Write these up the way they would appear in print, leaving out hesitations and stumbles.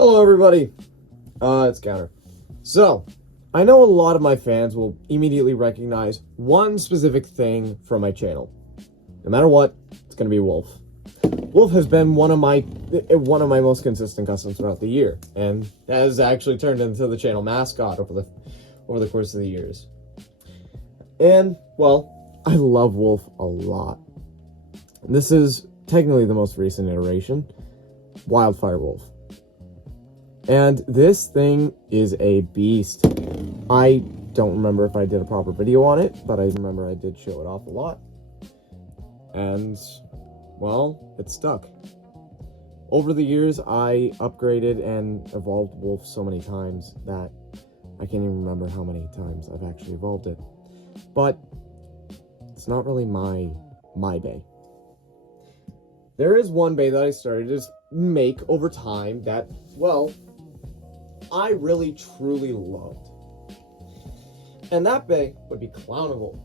Hello everybody, it's Counter. So, I know a lot of my fans will immediately recognize one specific thing from my channel. No matter what, it's gonna be Wolf. Wolf has been one of my most consistent customs throughout the year, and has actually turned into the channel mascot over the course of the years. And, well, I love Wolf a lot. This is technically the most recent iteration, Wildfire Wolf. And this thing is a beast. I don't remember if I did a proper video on it, but I remember I did show it off a lot. And, well, it stuck. Over the years, I upgraded and evolved Wolf so many times that I can't even remember how many times I've actually evolved it. But it's not really my bay. There is one bay that I started to make over time that, well, I really truly loved. And that bay would be Clownal.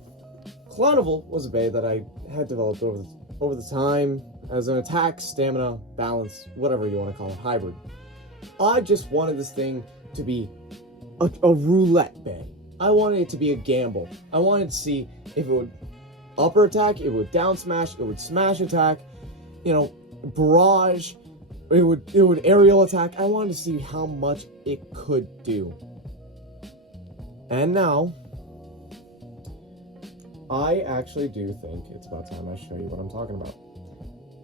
Clownal was a bay that I had developed over the time as an attack, stamina, balance, whatever you want to call it, hybrid. I just wanted this thing to be a roulette bay. I wanted it to be a gamble. I wanted to see if it would upper attack, it would down smash, it would smash attack, you know, barrage, it would aerial attack. I wanted to see how much it could do. And now, I actually do think it's about time I show you what I'm talking about.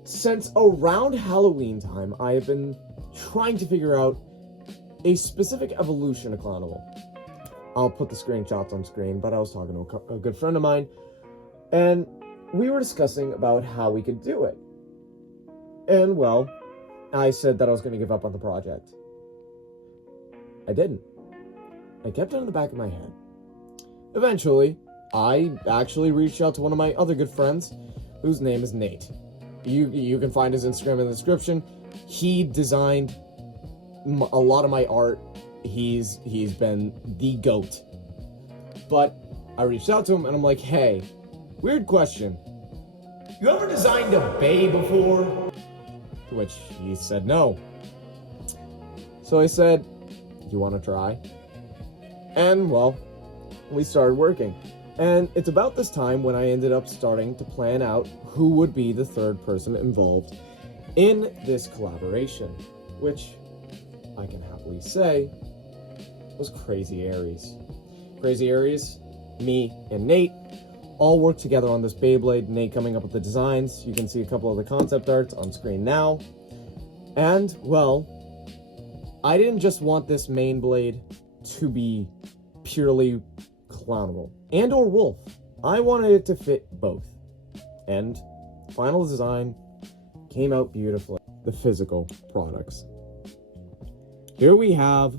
Since around Halloween time, I have been trying to figure out a specific evolution of Clownal. I'll put the screenshots on screen, but I was talking to a good friend of mine, and we were discussing about how we could do it. And, well, I said that I was going to give up on the project. I didn't. I kept it in the back of my head. Eventually, I actually reached out to one of my other good friends, whose name is Nate. You can find his Instagram in the description. He designed a lot of my art. He's been the GOAT. But I reached out to him and I'm like, hey, weird question. You ever designed a bay before? To which he said no. So I said, do you want to try? And, well, we started working. And it's about this time when I ended up starting to plan out who would be the third person involved in this collaboration, which I can happily say was Crazy Aries. Crazy Aries, me, and Nate all worked together on this Beyblade, Nate coming up with the designs. You can see a couple of the concept arts on screen now. And, well, I didn't just want this main blade to be purely Clownal and or Wolf. I wanted it to fit both. And final design came out beautifully. The physical products. Here we have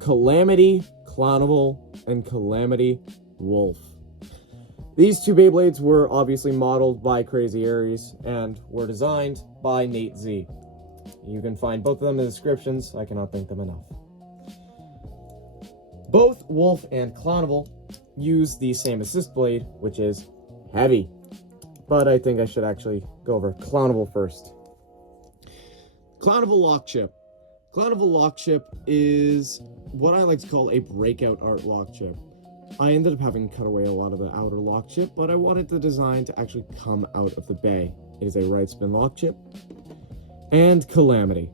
Calamity Clownal and Calamity Wolf. These two Beyblades were obviously modeled by Crazy Aries and were designed by Nate Z. You can find both of them in the descriptions. I cannot thank them enough. Both Wolf and Clownal use the same assist blade, which is heavy. But I think I should actually go over Clownal first. Clownal lock chip. Clownal lock chip is what I like to call a breakout art lock chip. I ended up having cut away a lot of the outer lock chip, but I wanted the design to actually come out of the bay. It is a right spin lock chip. And Calamity.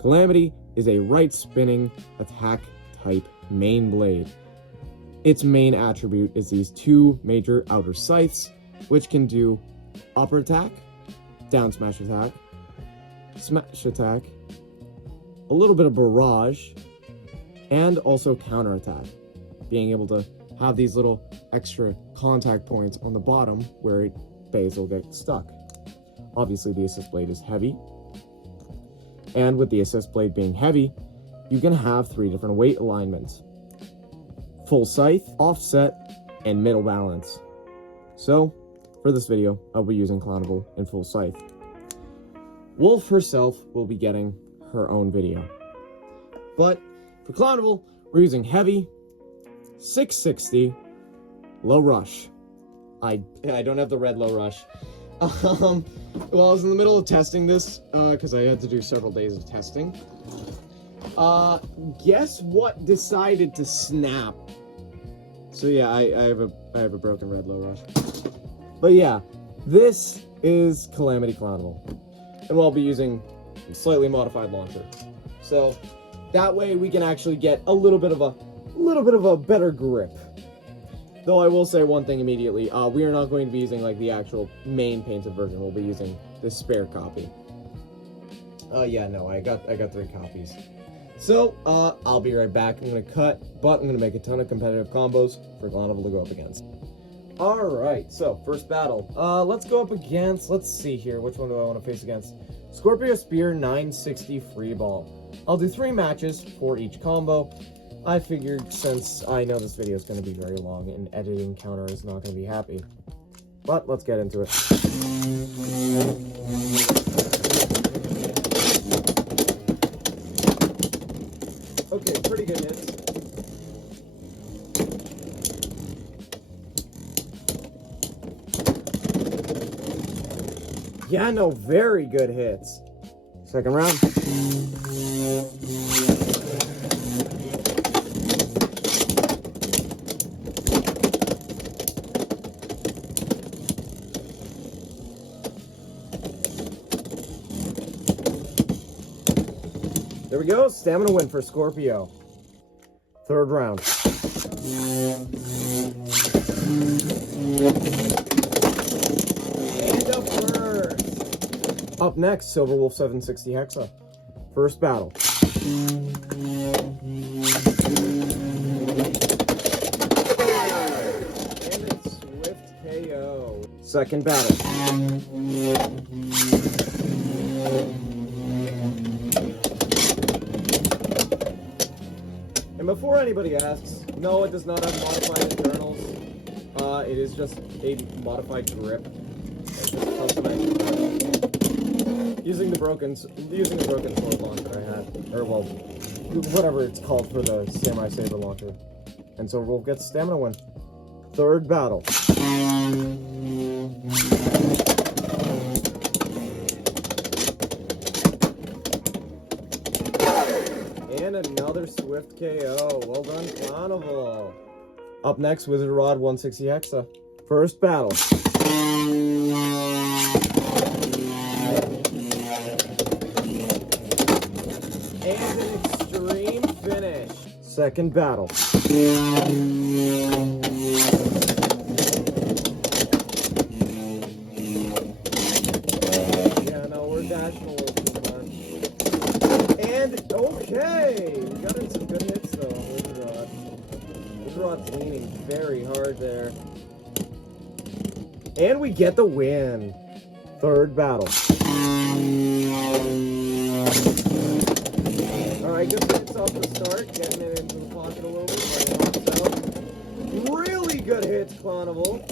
Calamity is a right spinning attack type main blade. Its main attribute is these two major outer scythes, which can do upper attack, down smash attack, a little bit of barrage, and also counter attack, being able to have these little extra contact points on the bottom where bays will get stuck. Obviously, the assist blade is heavy, and with the assist blade being heavy, you can have 3 different weight alignments: full scythe, offset, and middle balance. So, for this video, I'll be using Clownal in full scythe. Wolf herself will be getting her own video. But for Clownal, we're using heavy, 660, low rush. I don't have the red low rush. Well, I was in the middle of testing this, because I had to do several days of testing. Guess what decided to snap? So yeah, I have a broken red low rush. But yeah, this is Calamity Clownal, and we'll be using a slightly modified launcher. So that way we can actually get a little bit of a better grip. Though I will say one thing immediately, we are not going to be using like the actual main painted version. We'll be using the spare copy. Yeah, no, I got 3 copies. So, I'll be right back. I'm gonna cut, but I'm gonna make a ton of competitive combos for Clownal to go up against. Alright, so, first battle. Let's go up against, let's see here, which one do I want to face against? Scorpio Spear 960 free ball. I'll do 3 matches for each combo. I figured since I know this video is going to be very long and editing counter is not going to be happy. But let's get into it. Okay, pretty good hits. Yeah, no, very good hits. Second round. There we go, stamina win for Scorpio. Third round. And a first. Up next, Silver Wolf 760 Hexa. First battle. And it's swift KO. Second battle. And before anybody asks, no, it does not have modified internals. It is just a modified grip. It's just customized using the broken sword launcher I had, or well, whatever it's called for the Samurai Saber launcher. And so we'll get stamina win. Third battle. And another swift KO. Well done, Clownal. Up next, Wizard Rod 160 Hexa. First battle. And an extreme finish. Second battle. Yeah, no, we're dashing a little too much. And, okay! We got in some good hits, though, on Wizard Rod. Wizard Rod's leaning very hard there. And we get the win. Third battle. Alright, good hits off the start. Getting it into the pocket a little bit. Really good hits, Clownal.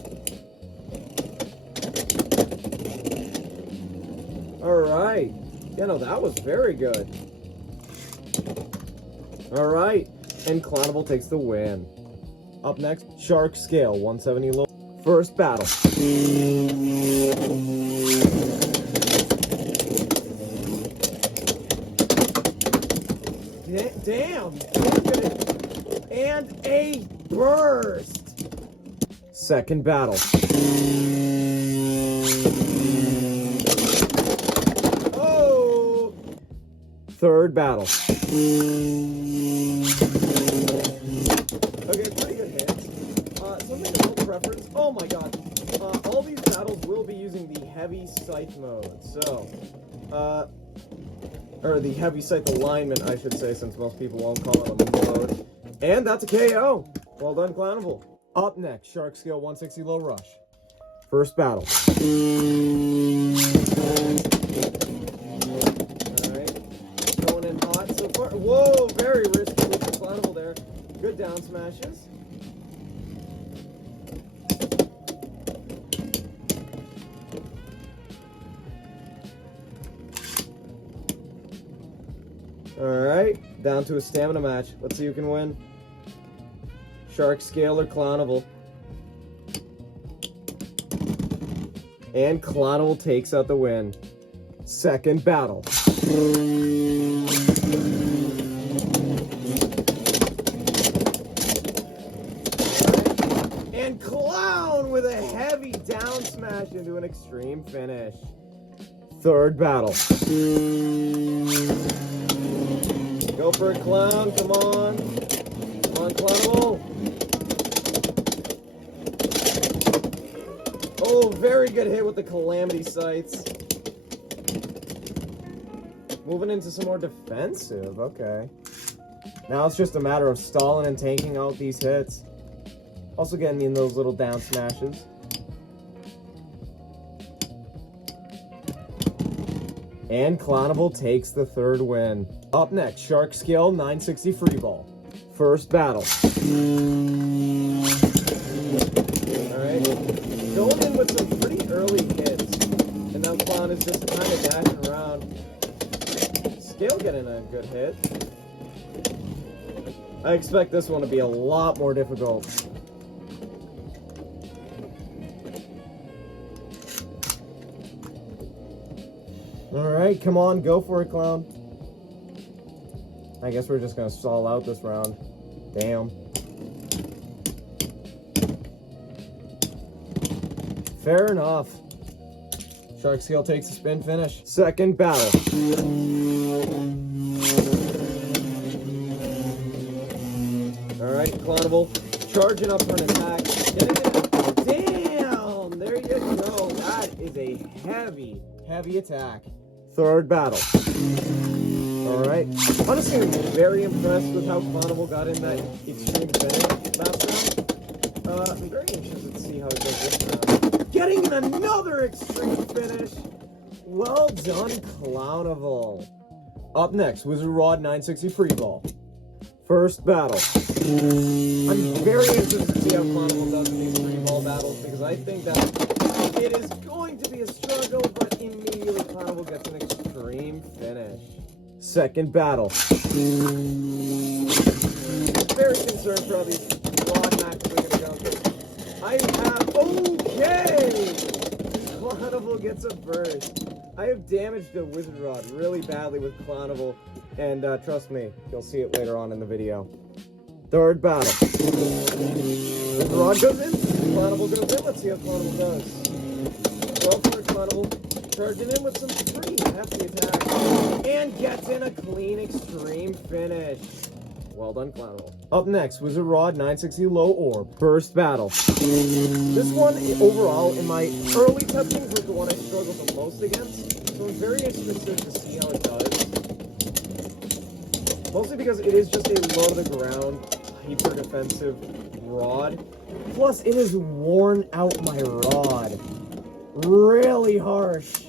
Alright. Yeah, no, that was very good. Alright. And Clownal takes the win. Up next, Shark Scale 170 low. First battle. Damn! And a burst! Second battle. Oh! Third battle. Okay, pretty good hits. Something about preference. Oh my god. All these battles will be using the heavy scythe mode. So, or the heavy scythe alignment, I should say, since most people won't call it a mode. And that's a KO. Well done, Clownal. Up next, Shark Scale 160 Low Rush. First battle. Alright. Going in hot so far. Whoa, very risky with the Clownal there. Good down smashes. Alright, down to a stamina match. Let's see who can win. Shark Scale or Clownal. And Clownal takes out the win. Second battle. into an extreme finish. Third battle. Go for it, Clown. Come on. Come on, Clownal. Oh, very good hit with the Calamity sights. Moving into some more defensive. Okay. Now it's just a matter of stalling and tanking out these hits. Also getting in those little down smashes. And Clownal takes the third win. Up next, Shark Scale 960 Free Ball. First battle. Alright. Going in with some pretty early hits. And now Clown is just kind of dashing around. Scale getting a good hit. I expect this one to be a lot more difficult. Alright, come on, go for it, Clown. I guess we're just gonna stall out this round. Damn. Fair enough. Shark Scale takes a spin finish. Second battle. Alright, Clownal charging up for an attack. Damn! There you go. That is a heavy attack. Third battle. Alright. Honestly, I'm very impressed with how Clownal got in that extreme finish last round. I'm very interested to see how he does this round. Getting another extreme finish. Well done, Clownal. Up next, Wizard Rod 960 Free Ball. First battle. I'm very interested to see how Clownal does in these free ball battles because I think that it is going to be a struggle, but immediately Clownal gets an extreme finish. Second battle. Very concerned for how these rod matches are going to go. I have... Okay! Clownal gets a burst. I have damaged the Wizard Rod really badly with Clownal, and trust me, you'll see it later on in the video. Third battle. Wizard Rod goes in, Clownal goes in. Let's see how Clownal does. Go for it, Clownal. Charging in with some pretty hefty attacks. And gets in a clean extreme finish. Well done, Clownal. Up next, Wizard Rod 960 Low Orb. First battle. This one, overall, in my early testings, was the one I struggled the most against. So I'm very interested to see how it does. Mostly because it is just a low-to-the-ground, hyper-defensive rod. Plus, it has worn out my rod. Really harsh.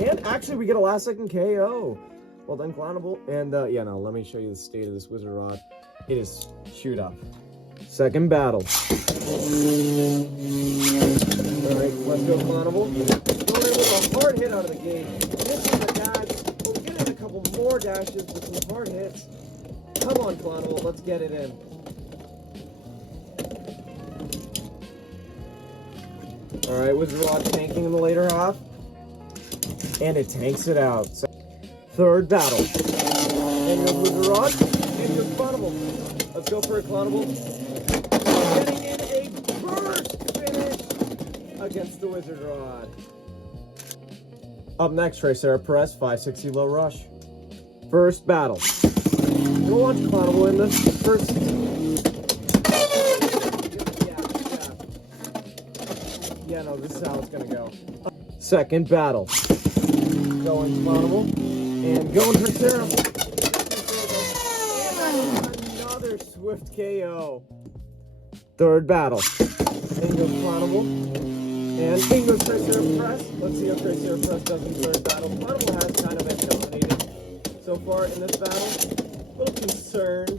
And actually, we get a last-second KO. Well done, Clownal. And, yeah, no, let me show you the state of this Wizard Rod. It is chewed up. Second battle. Alright, let's go, Clownal. Going in with a hard hit out of the gate. Missing the dash. But we get in a couple more dashes with some hard hits. Come on, Clownal. Let's get it in. Alright, Wizard Rod tanking in the later half. And it tanks it out. So, third battle. And goes Wizard Rod. And goes Clownal. Let's go for it, Clownal. Getting in a burst finish against the Wizard Rod. Up next, Triceratops 560 Low Rush. First battle. We'll watch Clownal in this first. Yeah, no, this is how it's gonna go. Second battle. Going Clownal. And going Triceratops. Another swift KO. Third battle. In goes Clownal. And in goes Triceratops. Let's see how Triceratops does in the third battle. Clownal has kind of been dominated so far in this battle. A little concerned.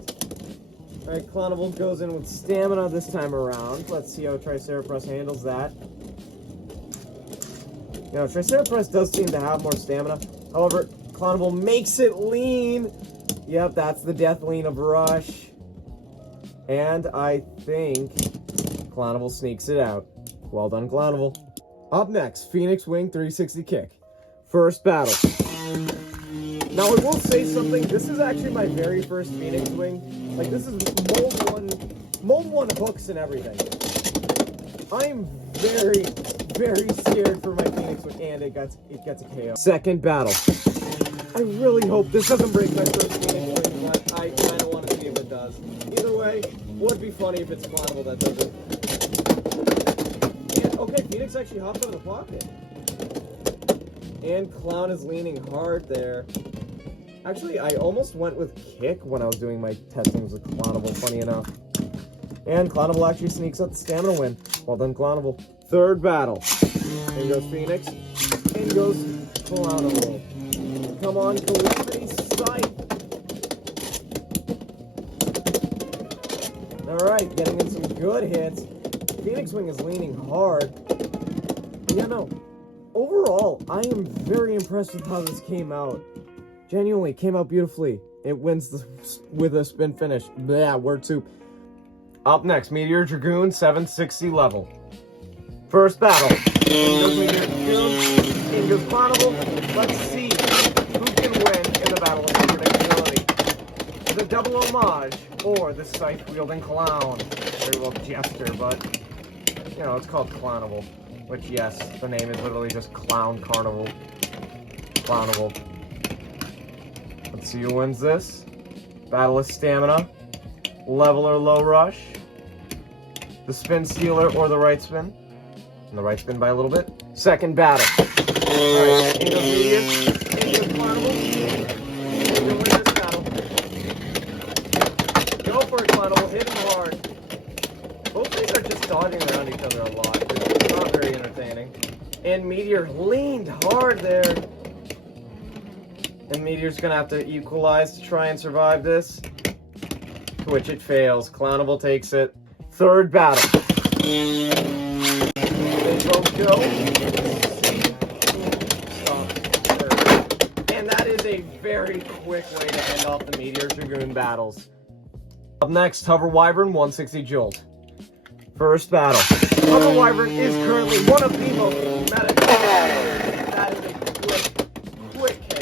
Alright, Clownal goes in with stamina this time around. Let's see how Triceratops handles that. You know, Triceratops does seem to have more stamina. However, Clownal makes it lean. Yep, that's the death lean of Rush. And I think Clownal sneaks it out. Well done, Clownal. Up next, Phoenix Wing 360 Kick. First battle. Now, I will say something. This is actually my very first Phoenix Wing. Like, this is Mold 1 Mold 1 hooks and everything. I'm very, very scared for my Phoenix Wing, and it gets a KO. Second battle. I really hope this doesn't break my first Phoenix Wing, but I kind of want to see if it does. Either way, would be funny if it's Clownal that does it. And, okay, Phoenix actually hopped out of the pocket. And Clown is leaning hard there. Actually, I almost went with Kick when I was doing my testings with Clownal, funny enough. And Clownal actually sneaks out the stamina win. Well done, Clownal. Third battle. In goes Phoenix. In goes Clownal. Come on, Calamity sight. Alright, getting in some good hits. Phoenix Wing is leaning hard. Yeah, no. Overall, I am very impressed with how this came out. Genuinely, came out beautifully. It wins with a spin finish. Blah, word soup. Up next, Meteor Dragoon, 760 level. First battle. In goes Meteor Dragoon. In goes Clownal. Let's see who can win in the battle of unpredictability. The double homage or the scythe-wielding clown. Very well Jester, but, you know, it's called Clownal. Which, yes, the name is literally just Clown Carnival. Clownable. Let's see who wins this. Battle of Stamina. Level or low rush. The spin stealer or the right spin. And the right spin by a little bit. Second battle. Alright, in goes Meteor. In goes Clownable. Who's gonna win this battle? Go for it, Clownable. Hit him hard. Both these are just dodging around each other a lot. It's not very entertaining. And Meteor leaned hard there. And Meteor's gonna have to equalize to try and survive this. To which it fails. Clownable takes it. Third battle. They both go. And that is a very quick way to end off the Meteor Dragoon battles. Up next, Hover Wyvern, 160 Jolt. First battle. Hover Wyvern is currently one of the most meta. That is a quick KO.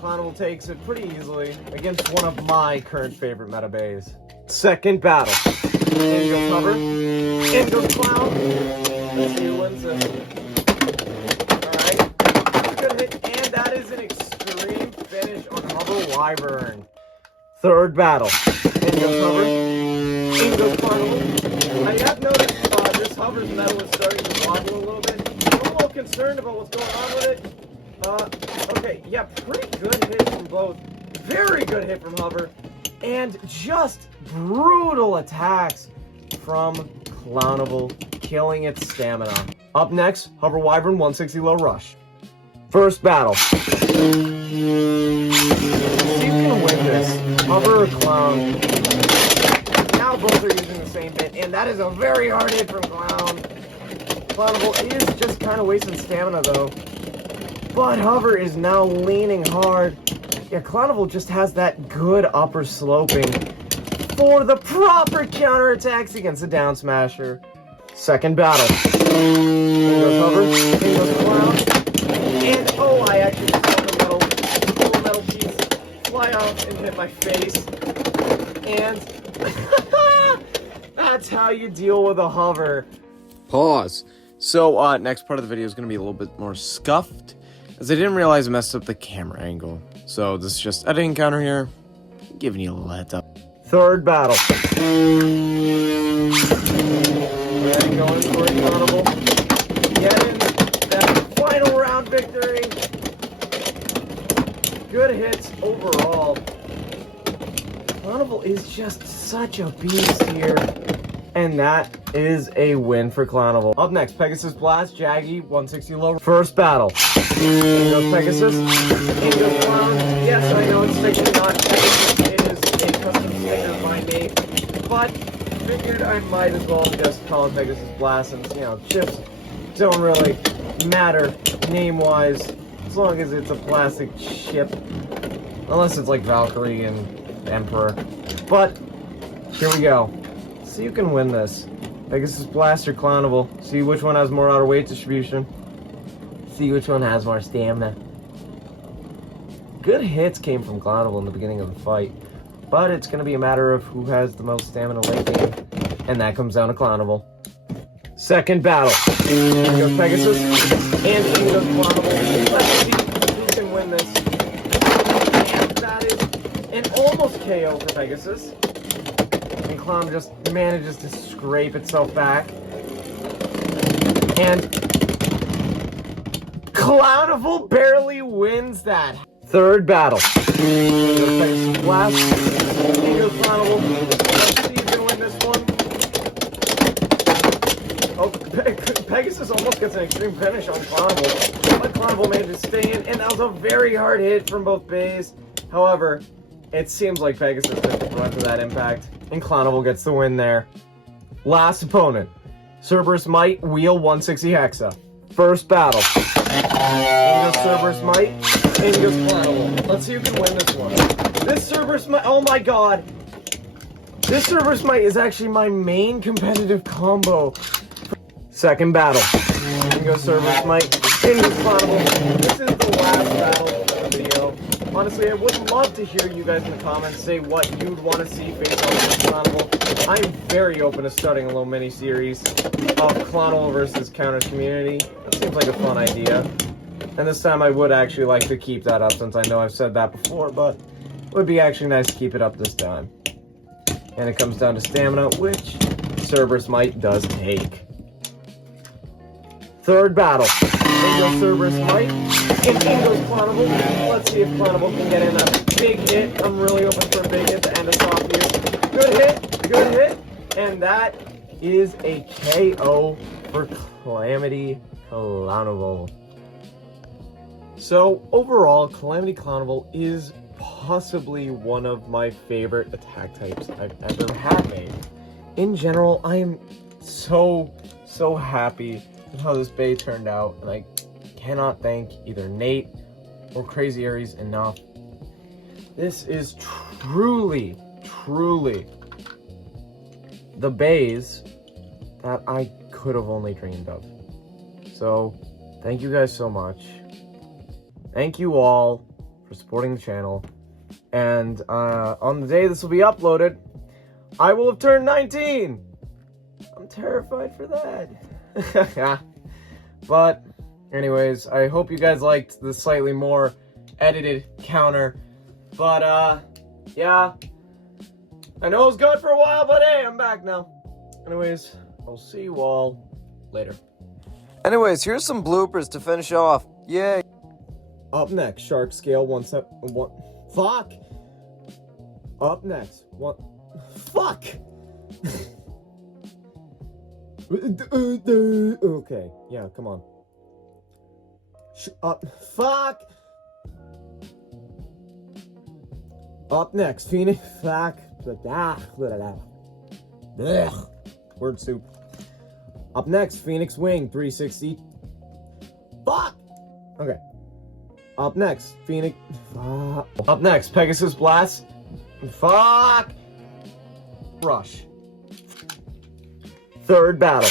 Clownal takes it pretty easily against one of my current favorite meta beys. Second battle. In goes Hover. In goes Clown. Let's see who wins this. Alright. Good hit. And that is an extreme finish on Hover Wyvern. Third battle. In goes Hover. In goes Clownal. I have noticed this Hover's metal is starting to wobble a little bit. I'm a little concerned about what's going on with it. Okay, yeah, pretty good hit from both. Very good hit from Hover. And just brutal attacks from Clownable, killing its stamina. Up next, Hover Wyvern, 160 low rush. First battle. See who can win this. Hover or Clown? Now both are using the same bit, and that is a very hard hit from Clown. Clownable is just kind of wasting stamina though. But Hover is now leaning hard. Yeah, Clownable just has that good upper sloping for the proper counterattacks against the down smasher. Second battle. In goes Hover. In goes Clown. And oh, I actually just saw the metal piece fly off and hit my face. And that's how you deal with a Hover. Pause. So, next part of the video is going to be a little bit more scuffed, as I didn't realize I messed up the camera angle. So, this is just editing counter here, giving you a little heads up. Third battle. Ready, going for it, Clownable. Getting that final round victory. Good hits overall. Clownable is just such a beast here. And that is a win for Clownable. Up next, Pegasus Blast, Jaggy, 160 low. First battle. In goes Pegasus. In goes Clown. Yes, I know it's technically not Pegasus. It is a custom sticker of my name. But figured I might as well just call it Pegasus Blast, since, you know, chips don't really matter name-wise, as long as it's a plastic chip. Unless it's like Valkyrie and Emperor. But, here we go. See who can win this. Pegasus Blast or Clownable. See which one has more outer weight distribution. See which one has more stamina. Good hits came from Clownable in the beginning of the fight. but it's going to be a matter of who has the most stamina late game, and that comes down to Clownal. Second battle. In goes Pegasus, and in goes Clownal. Let's see who can win this. And that is an almost KO for Pegasus. And Clown just manages to scrape itself back. And Clownal barely wins that. Third battle. Pegasus blast. And goes Clownal. Let's see who can win this one. Oh, Pegasus almost gets an extreme finish on Clownal, but Clownal managed to stay in, and that was a very hard hit from both Beys. However, it seems like Pegasus took the brunt of that impact, and Clownal gets the win there. Last opponent, Cerberus Might, Wheel 160 Hexa. First battle. In goes Cerberus Might, in goes Clownal. Let's see who can win this one. This Cerberus Might, oh my god! This Cerberus Might is actually my main competitive combo. Second battle. In goes Cerberus Might, in goes Clownal. This is the last battle of the video. Honestly, I would love to hear you guys in the comments say what you'd want to see face off against Clownal. I'm very open to starting a little mini-series of Clownal versus Counter's community. That seems like a fun idea. And this time I would actually like to keep that up, since I know I've said that before, but it would be actually nice to keep it up this time. And it comes down to stamina, which Cerberus Might does take. Third battle. In goes Cerberus Might, and in goes Clownal. Let's see if Clownal can get in a big hit. I'm really hoping for a big hit to end us off here. Good hit, and that is a KO for Calamity Clownal. So overall, Calamity Clownal is possibly one of my favorite attack types I've ever had. In general, I am so happy with how this Bey turned out, and I cannot thank either Nate or Crazy Aries enough. This is truly the Beys that I could have only dreamed of. So, thank you guys so much. Thank you all for supporting the channel. And on the day this will be uploaded, I will have turned 19! I'm terrified for that. But, anyways, I hope you guys liked the slightly more edited counter. But, yeah. I know it was gone for a while, but hey, I'm back now. Anyways, I'll see you all later. Anyways, here's some bloopers to finish off. Yay! Up next, Shark Scale 1. Fuck! Up next, fuck! Okay, yeah, come on. Fuck! Up next, Phoenix. Fuck. Word soup. Up next, Phoenix Wing 360. Fuck! Okay. Up next, Phoenix. Fuck. Up next, Pegasus Blast. Fuck! Rush. Third battle.